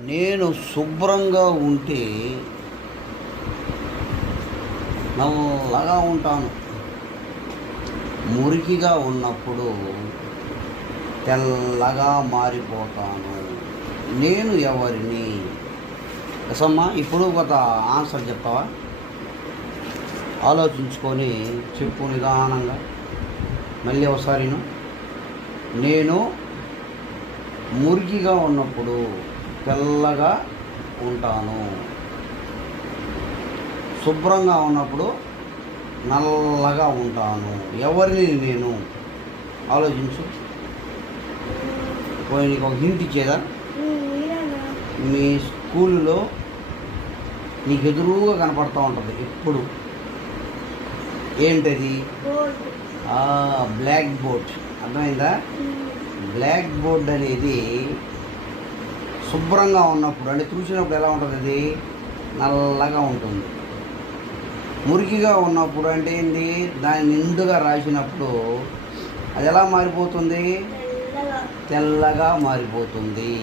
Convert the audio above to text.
నేను శుభ్రంగా ఉంటే నల్లగా ఉంటాను. మురికిగా ఉన్నప్పుడు తెల్లగా మారిపోతాను. నేను ఎవరిని? ఎసమ్మా, ఇప్పుడు ఒక ఆన్సర్ చెప్తావా? ఆలోచించుకొని చెప్పు నిదానంగా. మళ్ళీ ఒకసారి నేను మురికిగా ఉన్నప్పుడు తెల్లగా ఉంటాను. శుభ్రంగా ఉన్నప్పుడు నల్లగా ఉంటాను. ఎవరిని నేను? ఆలోచించు. పోయి నీకు ఒక హింట్ ఇచ్చేదా? మీ స్కూల్లో నీకు ఎదురుగా కనపడుతూ ఉంటుంది ఎప్పుడు. ఏంటది? Black board. అర్థమైందా? బ్లాక్ బోర్డ్ అనేది శుభ్రంగా ఉన్నప్పుడు, అంటే చూసినప్పుడు ఎలా ఉంటుంది? అది నల్లగా ఉంటుంది. మురికిగా ఉన్నప్పుడు అంటే ఏంటి? దాన్ని నిండుగా రాసినప్పుడు అది ఎలా మారిపోతుంది? తెల్లగా మారిపోతుంది.